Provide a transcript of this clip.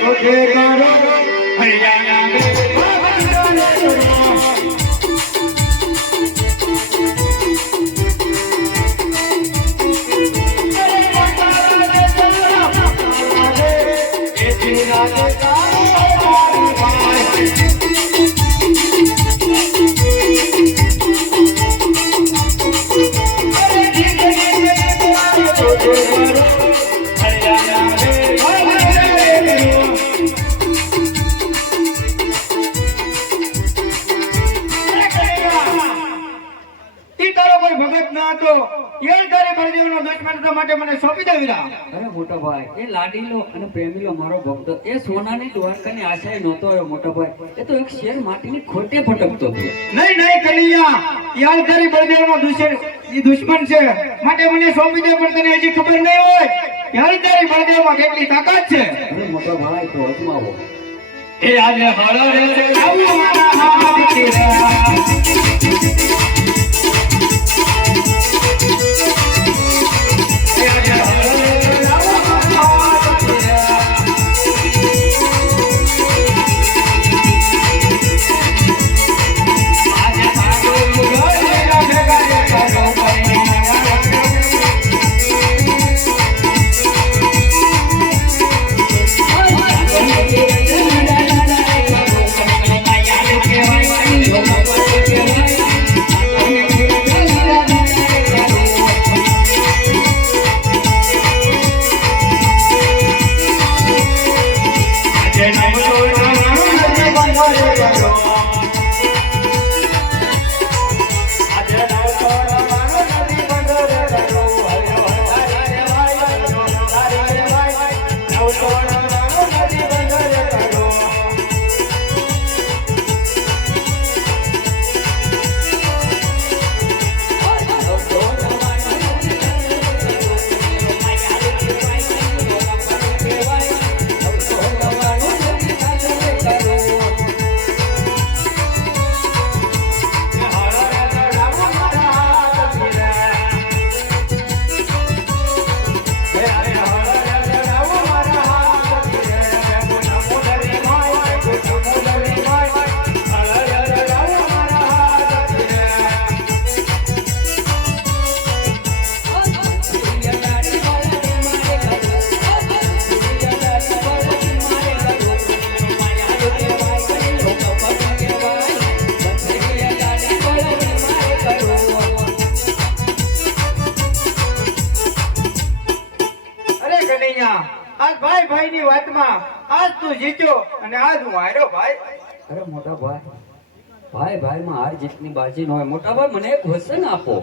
तुझे करो हरियाणा में હતો એ તારે બળદેવનો દુશ્મન માટે મને સોંપી દે વીરા અરે મોટો ભાઈ એ લાડીલો અને પ્રેમીલો મારો ભક્ત એ સોનાની દ્વારકાની આશાએ નહોતો આવ્યો મોટો ભાઈ. એ તો એક શેર માટીની ખોટે ભટકતો હતો. નહીં નહીં કનૈયા યાર તારી બળદેવનો દુશ્મન એ દુશ્મન છે. માટે મને સોંપી દે પણ તને હજી ખબર નહીં હોય. યાર તારી બળદેવમાં કેટલી તાકાત છે. અરે મોટા ભાઈ તો અજમાવો એ આજે હળો રે લાવું મારા હાથ 哎。કનૈયા આજ ભાઈ ભાઈ ની વાતમાં આજ તું જીત્યો અને આજ હું હાર્યો ભાઈ. અરે મોટા ભાઈ ભાઈ ભાઈ માં હાર જીતની બાજી ન હોય. મોટા ભાઈ, મને એક વચન આપો.